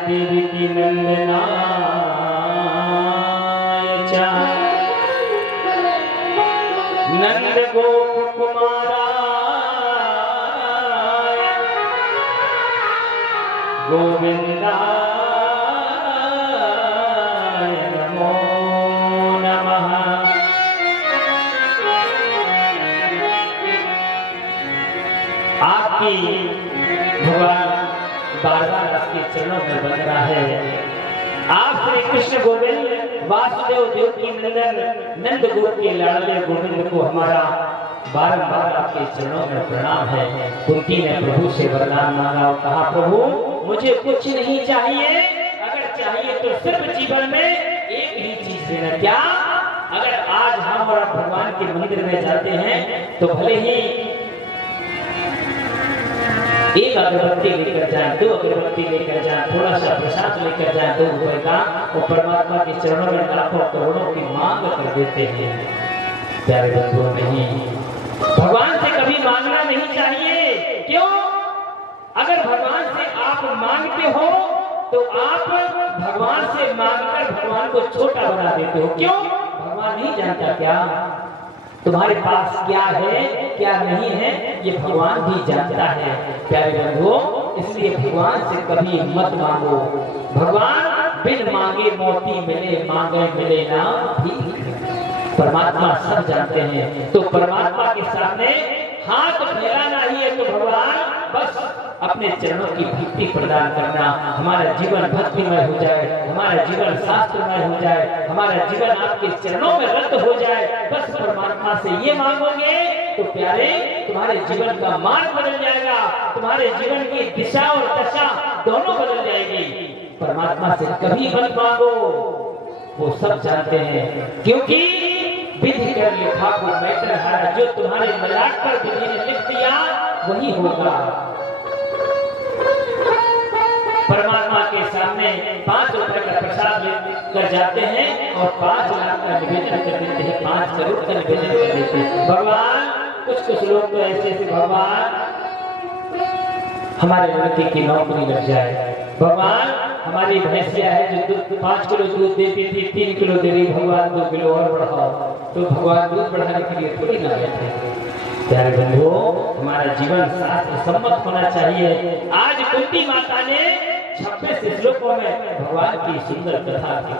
देवकी नंदनाय च नंद गोप कुमाराय गोविंदाय नमो नमः। आपकी भगवान बार बार आपके चरणों में बन रहा है। आप श्री कृष्ण गोविंद वासुदेव देवकी नंदन नंद गोप के लाडले गोविंद को हमारा बारंबार आपके चरणों में प्रणाम है। कुंती ने प्रभु से वरदान मांगा और कहा, प्रभु मुझे कुछ नहीं चाहिए, अगर चाहिए तो सिर्फ जीवन में एक ही चीज देना। क्या? अगर आज हम और आप भगवान के मंदिर में जाते हैं तो भले ही एक अगरबत्ती लेकर जाए, 2 अगरबत्ती लेकर जाए, थोड़ा सा प्रसाद लेकर जाए 2 रुपए का, और परमात्मा के चरणों में लाखों करोड़ों की मांग कर देते हैं। प्यारे बंधुओं, नहीं, भगवान से कभी मांगना नहीं चाहिए। क्यों? अगर भगवान से आप मांगते हो तो आप भगवान से मांगकर भगवान को छोटा बना देते हो। क्यों? भगवान नहीं जानता क्या तुम्हारे पास क्या है क्या नहीं है, ये भगवान भी जानता है। प्यारे बंधुओं, इसलिए भगवान से कभी मत मांगो। भगवान बिन मांगे मोती मिले, मांगे मिले ना भीख। परमात्मा सब जानते हैं, तो परमात्मा के सामने हाथ फैलाना ही है। तो भगवान बस अपने चरणों की भक्ति प्रदान करना, हमारा जीवन भक्तिमय हो जाए, हमारा जीवन शास्त्रमय हो जाए, हमारा जीवन आपके चरणों में रत हो जाए। बस परमात्मा से ये मांगोगे तो प्यारे तुम्हारे जीवन का मार्ग बदल जाएगा, तुम्हारे जीवन की दिशा और दशा दोनों बदल जाएगी। परमात्मा से कभी मत मांगो, वो सब जानते हैं, क्योंकि विधि कर लिखा को मैटर हारा। जो तुम्हारे मजाक पर विधि ने लिख दिया वही होगा। परमात्मा के सामने 5 रुपए का प्रसाद लेकर जाते हैं और 5 लाख का निवेदन कर देते हैं, 5 करोड़ का निवेदन कर देते हैं। भगवान कुछ लोग तो ऐसे भगवान हमारे लड़के की नौकरी लग जाए, भगवान हमारी भैंसिया है जो 5 किलो दूध देती थी 3 किलो दे रही, भगवान 2 किलो और बढ़ाओ। तो भगवान दूध बढ़ाने के लिए थोड़ी ना बैठे। प्यारे बंधुओं, हमारा जीवन शास्त्र सम्मत होना चाहिए। आज कुंती माता ने 26 श्लोकों में भगवान की सुंदर कथा की।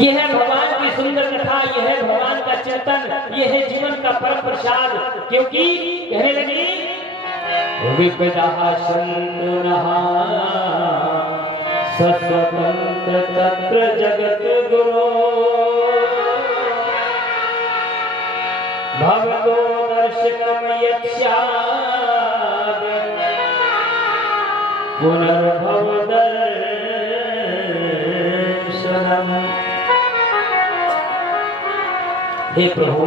ये है भगवान की सुंदर कथा, ये है भगवान का चिंतन, ये है जीवन का परम प्रसाद। क्योंकि कहने लगी, विपदा शून्यः सस्वतंत्र तत्र जगत गुरो भगवतो दर्शनम यस्याद पुनर्भव दर्शनम। हे प्रभु,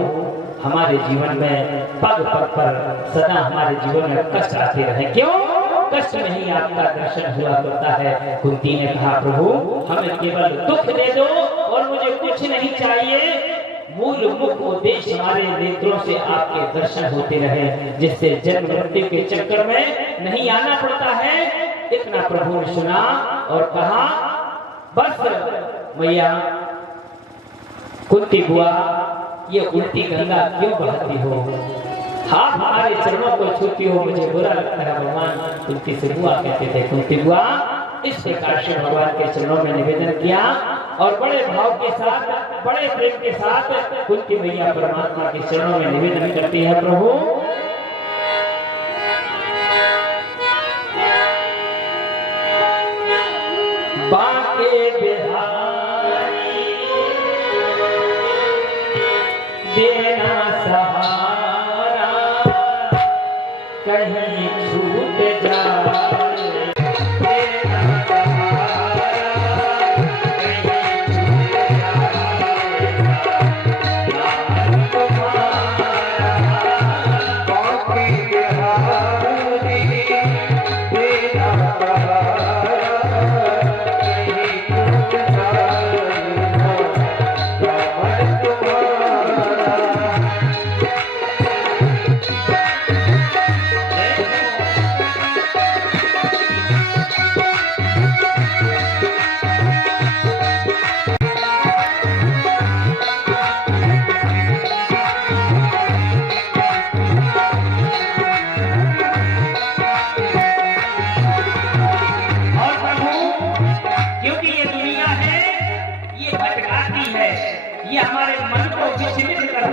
हमारे जीवन में पग पग पर सदा हमारे जीवन में कष्ट आते रहे। क्यों? कष्ट में ही आपका दर्शन हुआ करता है। कुंती ने कहा, प्रभु हमें केवल दुख दे दो और मुझे कुछ नहीं चाहिए, मूल मुख्य उद्देश्य हमारे नेत्रों से आपके दर्शन होते रहे, जिससे जन्म मृत्यु के चक्कर में नहीं आना पड़ता है। इतना प्रभु ने सुना और कहा, बस मैया कुंती बुआ, ये उल्टी गंगा क्यों बहती हो? हाँ, हमारे चरणों को छूती हो, मुझे बुरा लगता है। भगवान कुंती से बुआ कहते थे, कुंती बुआ। इस प्रकार से भगवान के चरणों में निवेदन किया और बड़े भाव के साथ, बड़े प्रेम के साथ कुंती मैया परमात्मा के चरणों में निवेदन करती है, प्रभु बाके बिहारी देना सहारा, कहीं छूट जाए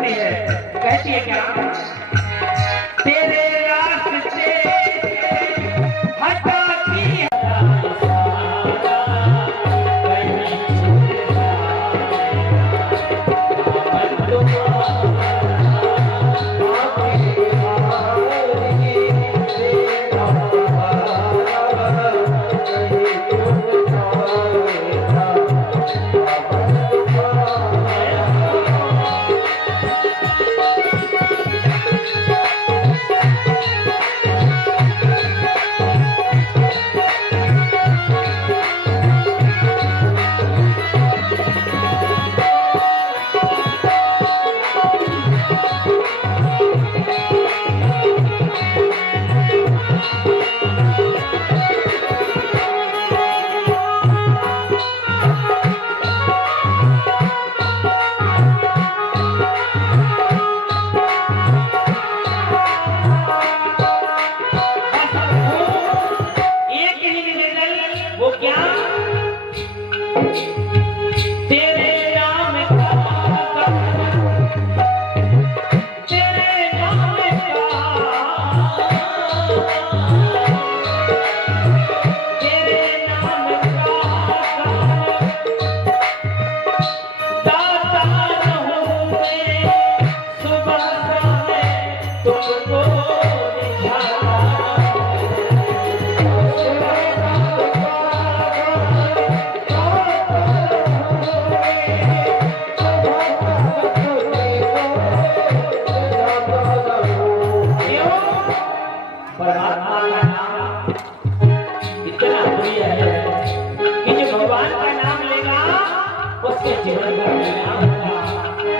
करती है, कहती है क्या? तेरे रास्ते हटा की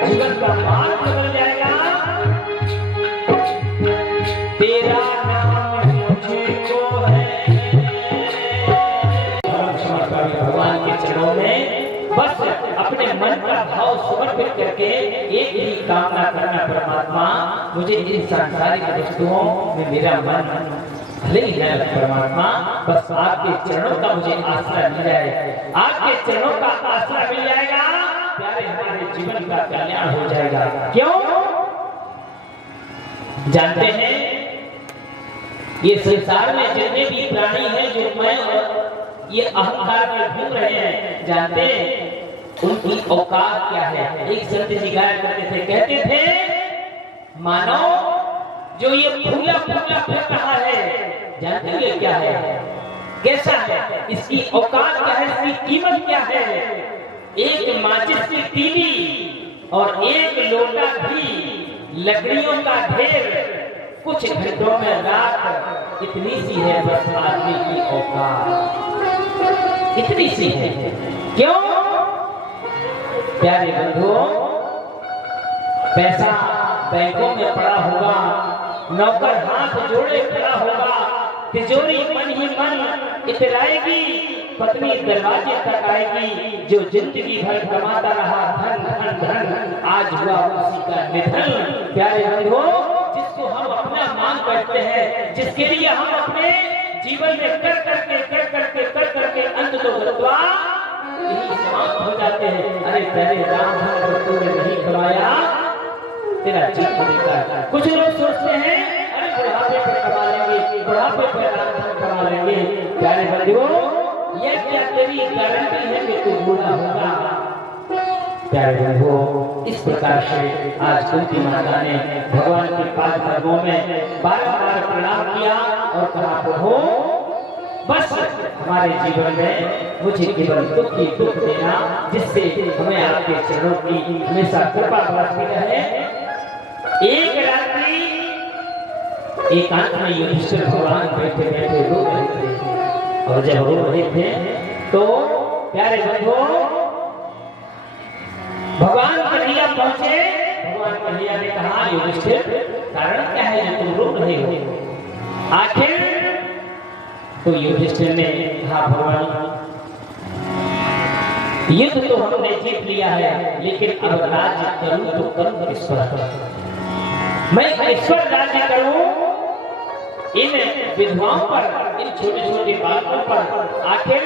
जीवन का मार्ग बदल जाएगा। तेरा नाम मुझको है। भगवान के चरणों में बस अपने मन का भाव समर्पित करके एक ही कामना करना, परमात्मा मुझे इन सांसारिक वस्तुओं में मेरा मन भले ही न लगे, परमात्मा बस आपके चरणों का मुझे आसरा मिल जाए। आपके चरणों का आसरा मिल जाएगा, प्यारे हमारे जीवन का कल्याण हो जाएगा। क्यों? जानते हैं ये संसार में जितने भी प्राणी हैं जो मैं और ये अहंकार में घूम रहे हैं, जानते हैं उनकी औकात क्या है? एक संत जी गाया करते थे, कहते थे मानो जो ये फूला फूला फिर रहा है, जानते हैं क्या है, कैसा है, इसकी औकात क्या है, इसकी कीमत क्या है? एक माचिस की तीली और एक लोटा भी लकड़ियों का ढेर, कुछ घंटों में रात इतनी सी है बस आदमी की औकात, इतनी सी है। क्यों? प्यारे बंधुओं, पैसा बैंकों में पड़ा होगा, नौकर हाथ जोड़े खड़ा होगा, तिजोरी मन ही मन इतराएगी, पत्नी दरवाजे तक आएगी, जो जिंदगी भर कमाता रहा धन धन धन, आज हुआ उसी का निधन। प्यारे बंधुओं, जिसको हम अपना मान करते हैं, जिसके लिए हम अपने जीवन में कर करके अंत तो गत्वा यही समाप्त हो जाते हैं। अरे पहले राम धन तूने नहीं कमाया, तेरा जीवन बेकार। कुछ लोग सोचते हैं अरे बुढ़ापे पर कमा लेंगे, बुढ़ापे पर राम धन कमा लेंगे। प्यारे बंधुओं, ये क्या तेरी गारंटी है कि तू बूढ़ा होगा? प्यारे बंधुओं, इस प्रकार से आज कुंती माता ने भगवान के पाद पद्मों में बार-बार प्रणाम किया और कहा, प्रभु बस हमारे जीवन में मुझे केवल दुख ही दुख देना, जिससे हमें आपके चरणों की हमेशा कृपा बरसती रहे। एक रात्रि एकांत में युधिष्ठिर भगवान बैठे बैठे रो रहे थे, और जब रो रहे थे तो प्यारे बंधुओं, भगवान कन्हैया पहुंचे। भगवान कन्हैया ने कहा, युधिष्ठिर कारण क्या है तुम रो रहे हो? आखिर तो युधिष्ठिर ने कहा, भगवान युद्ध तो हमने जीत लिया है, लेकिन अब राज्य करूं तो करूं किस पर? मैं किस पर राज्य करूं? इन विधवाओं पर, इन छोटे छोटे बालकों पर आखिर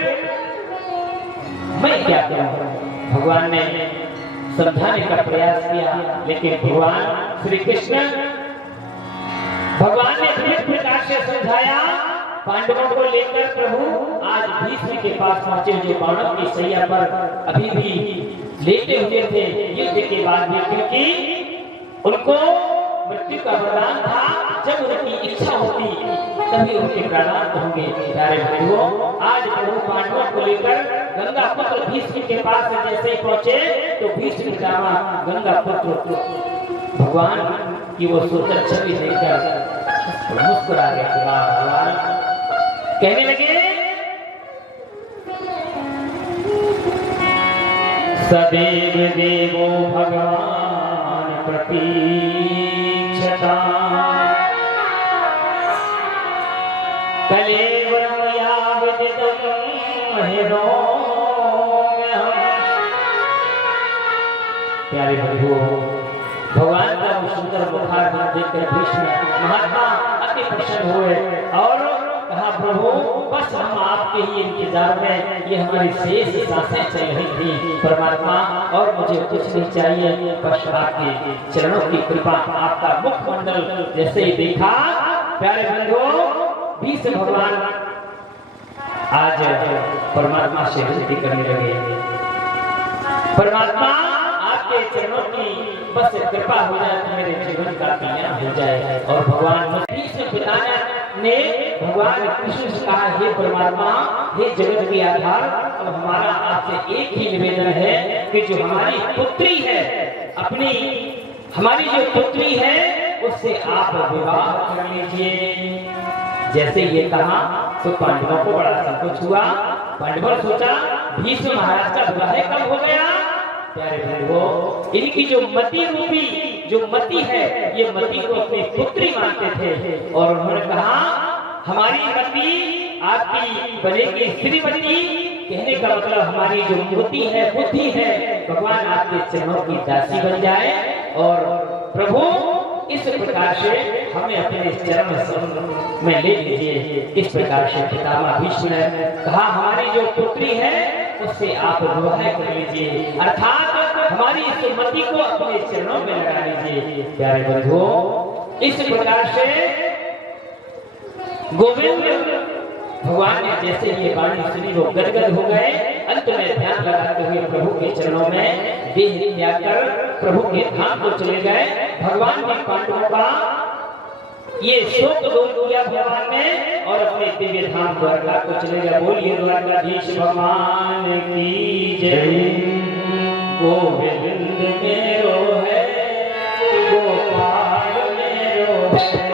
मैं क्या करूं? भगवान ने समझाने का प्रयास किया, लेकिन भगवान श्री कृष्ण भगवान ने विभिन्न प्रकार से समझाया। पांडवों को लेकर प्रभु आज भीष्म के पास पहुंचे, जो बाणों की सैया पर अभी भी लेटे हुए थे युद्ध के बाद भी, क्योंकि उनको मृत्यु का वरदान था। जब उनकी इच्छा होती तभी उनके प्राणांत होंगे। प्यारे भाइयों, आज प्रभु पांडवों को लेकर गंगा पुत्र भीष्म के पास जैसे ही पहुंचे तो भीष्म पितामह गंगा पुत्र भगवान की वो सुंदर छवि देखकर मुस्कुरा गए। भगवान कहने लगे, सदैव देवो भगवान प्रतीक्षता कलेवरं मया विदितं महेरोम्यहम्। प्यारे बंधुओं, भगवान का वो सुंदर मुखारविंद देखकर भीष्म महात्मा अति प्रसन्न हुए और कहा, प्रभु बस हम आपके ही इंतजार में, ये हमारी शेष सांसें चल रही थी परमात्मा, और मुझे कुछ नहीं चाहिए, बस आपके चरणों की कृपा, आपका मुखमंडल जैसे ही देखा। प्यारे बंधुओं, भीष्म भगवान आज परमात्मा से विनती करने लगे, परमात्मा आपके चरणों की बस कृपा हो जाए तो मेरे जीवन का कल्याण हो जाए। और भगवान भीष्म पिता ने भगवान कृष्ण से कहा, हे परमात्मा, हे जगत के आधार, अब हमारा आपसे एक ही निवेदन है कि जो हमारी पुत्री है, अपनी हमारी जो पुत्री है उससे आप विवाह कर लीजिए। जैसे ये कहा तो पांडवों को बड़ा संकोच हुआ। पांडवों सोचा भीष्म महाराज का विवाह कब हो गया। प्यारे बंधुओं, इनकी जो मति रूपी जो मति है, ये मति को अपनी पुत्री मानते थे, और उन्होंने कहा हमारी मति आपकी बनेगी श्रीमती। कहने का मतलब हमारी जो बुद्धि है, बुद्धि है, भगवान आपके चरणों की दासी बन जाए। और प्रभु इस प्रकार से हमें अपने चरण में ले लीजिए। इस प्रकार से पितामह भीष्म ने कहा, हमारी जो पुत्री है उससे आप विवाह कर लीजिए, अर्थात हमारी इस मति को अपने चरणों में लगा लीजिए। प्यारे बंधुओं, इस प्रकार से गोविंद भगवान ने जैसे ये वाणी सुनी वो गदगद हो गए। अंत में ध्यान लगाते हुए प्रभु के चरणों में देह त्याग कर प्रभु के धाम को चले गए। भगवान ने पांडवों का ये शोक दूर किया भगवान ने, और अपने दिव्य धाम द्वारका को चले गए। बोलिए द्वारकाधीश भगवान की जय। गोविंद मेरो है, गोपाल मेरो है।